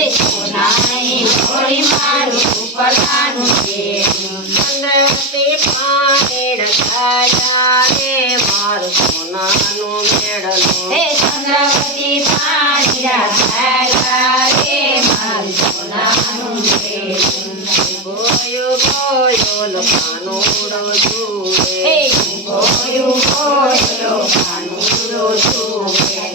સોનાની ગોળી મારું ઉપરનું બેડું ચંદ્રવતી પાણી રખાયા રે મારું સોનાનું મેળનું ચંદ્રવતી પાણી રખાયા રે મારું સોનાનું બેડું ગોયો ગોયો લખાનું જુએ ગોયું કાનુડો જુએ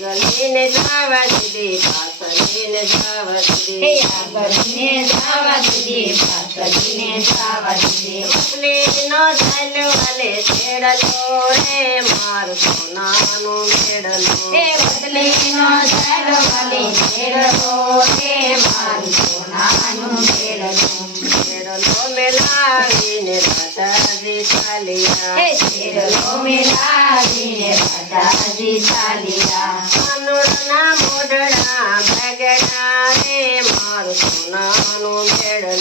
ગલીને જવા દીધી પાસલીને જવા દીધી આગળને જવા દીધી પાછળને જવા દીધી મછલીનો ઝાલો વાલે છેડલો રે મારું સોનાનું મેળલો વડલીનો ઝાલો વાલી છેડલો રે મારું સોનાનું મેળલું મેળલો મેલાવીને દાદાજી ચાલ્યા છેડલો મેલાવીને દાદાજી ચાલ્યા કાનુડના મોઢડા ભગડા રે મારું સોનાનું મેળલો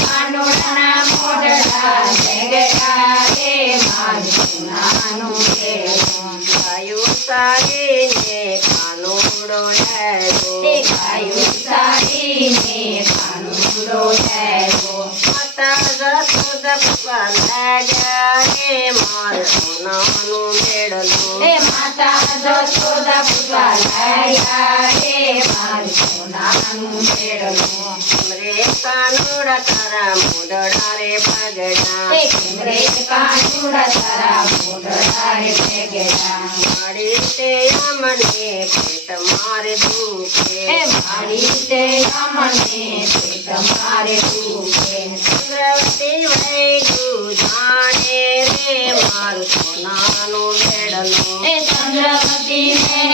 કાનુડના મોઢડા ભેગડા રે મારું સોનાનું મેળલું ગાયું સારીને કાનુડો ડાયો ગાયું સારીને કાનુડો ડાયો માતા જસોદા પપ્પા લાગ્યા રે મારું સોનાનું મેળલો માતા જશોદા પૂજવા લાગ્યા રે મારું સોનાનું મેળલું રે કાનુડા તારા મોઢડા રે પગડા રે કાનુડા તારા મોઢડા રે ભેગડા મારી તે અમને પેટ મારે દુખે મારી તે અમને પેટ મારે દુખે ચંદ્રવતી વૈગું જાણે રે મારું સોનાનું મેળલો ચંદ્રવતી ને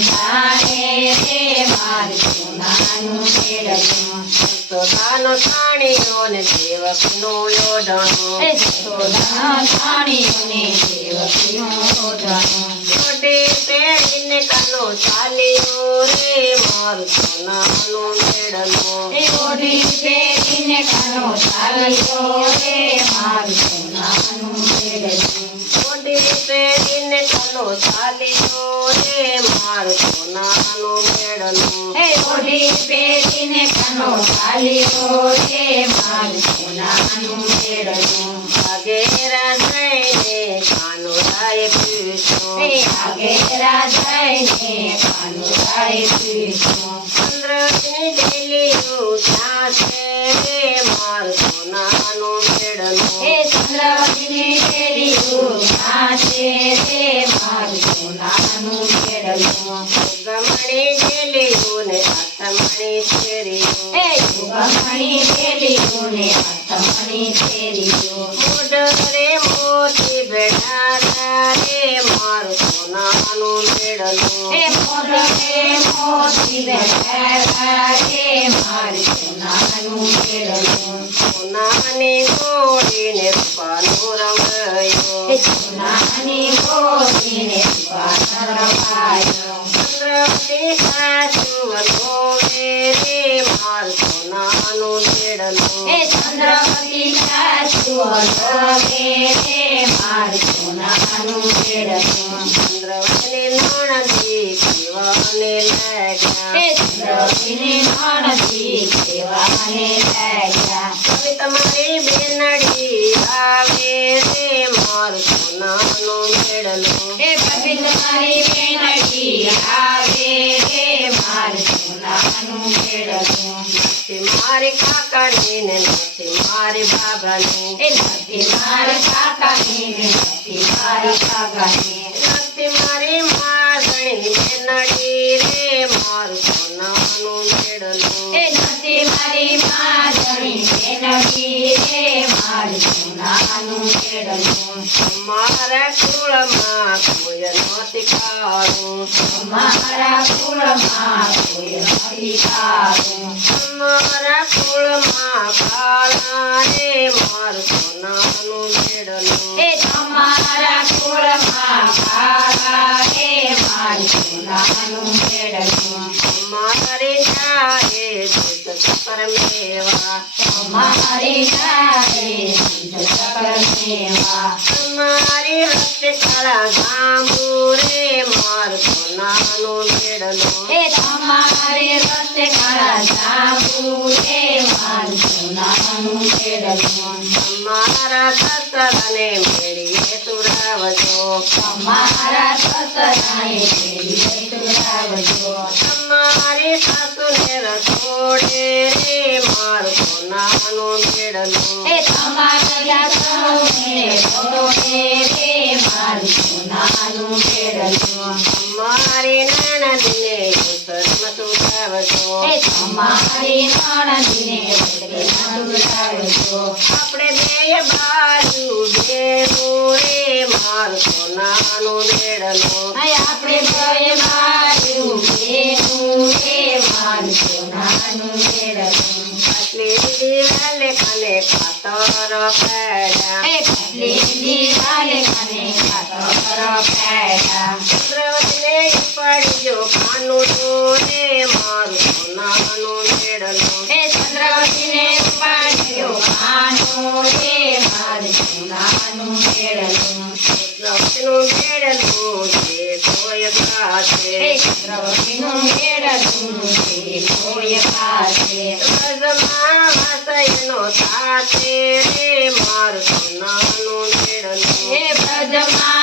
જાણે રે મારું સોનાનું મેળલું સોનાનો સાણીઓ ને દેવકનું યોડણું સોના છાણીઓને દેવકીનું ઓઢણું મોઢે પહેરીને કાનો ચાલ્યો રે મારું સોનાનું મેળલો ઓઢી પહેરીને કાનો ચાલ્યો રે મારું સોનાનું મેળલું મોઢે પહેરીને કાનો ચાલ્યો રે મારું સોનાનું મેળલો ઓઢી પહેરીને કાનો ચાલ્યો રે મારું સોનાનું મેળલું આગેરા જઈને કાનુડાએ પૂછ્યું આગેરા જઈને કાનુડાએ પૂછ્યું ચંદ્રવતીની ડેલીયું ક્યાં છે રે મારું સોનાનું મેળલો ચંદ્રવતીની ડેલીયું નાચે રે મારું સોનાનું મેળલું ગમણી ડેલીયું ને આઠમણી શેરીયું ગમણી ડેલીયું ને આઠમણી શેરીયું મોઢરે મોતી બેઠા રે મારું સોનાનું મેળલો મોઢે મોતી બેઠા રે મારું સોનાનું મેળલું સોનાની ગોળીને રૂપાનો રંગયો સોનાની ગોળીને રૂપાનો રંગાયો ચંદ્રવતી સાસુ વલોવે રે મારું સોનાનું મેળલો ચંદ્રવતી સાસુ વલોવે રે મારું સોનાનું મેળલું ચંદ્રવતીની નણંદી કેવાને લાગ્યા ચંદ્રવતીની નણંદી કેવાને લાગ્યા હવે તમારી બેનડી આવે રે મારું સોનાનું મેળલો કવિ તમારી બેનડી આવે રે મારું સોનાનું મેળલું નથી મારી કાકાની ને નથી મારી બાબાની નથી મારી કાકાની નથી મારી કાકાની નથી મારી માગણી બેનડી રે મારું સોનાનું મેળલો નથી મારી માધણી બેનડી રે મારું સોનાનું મેળલું મારા કુળમાં કોઈ નહોતી કાળું મારા કુળમાં કોઈ નથી કાળું મારા કુળમાં કાળા રે મારું સોનાનું મેળલો તમારા કુળમાં કાળા રે મારું સોનાનું મેળલું મારી જારે પરમેવા મારી જારે પરમેવા મારી હસ્તે કળા ગામું રે મારું સોનાનું મેળલો અમારે રસ્તે કાળા જાંબુ રે મારું સોનાનું મેળવું અમારા સસરાને મેળીએ તુરાવજો અમારા સસરાને મેળીએ તુરાવજો અમારી સાસુને રસોડે રે મારું સોનાનું મેળવું એ તમારા સસરાને રસોડે રે મારું સોનાનું મેળવું અમારી નણંદને ઉસરમાં સુધાવજો એ તમારી નણંદને ઉસરમાં સુધાવજો આપણે બે બાજુ બેનું રે મારું સોનાનું મેળવું આપણે બે બાજુ બેનું રે મારું સોનાનું મેળવું આટલી દિવાલે કને ખાતર પેડા એ કેટલી દિવાલે કને ખાતર પેડા ચંદ્રવતીને પડજો કાનુડું રે મારું સોનાનું મેળવું એ ચંદ્રવતીને પાડ્યો કાનો રે મારું સોનાનું મેળવું ચંદ્રવતીનું મેળવું જે કોઈ ગાશે એ ચંદ્રવતીનું મેળવું છે કોઈ પાસે વ્રજમાં વાસયનો સાથે રે મારું સોનાનું મેળવું એ બ્રજમાં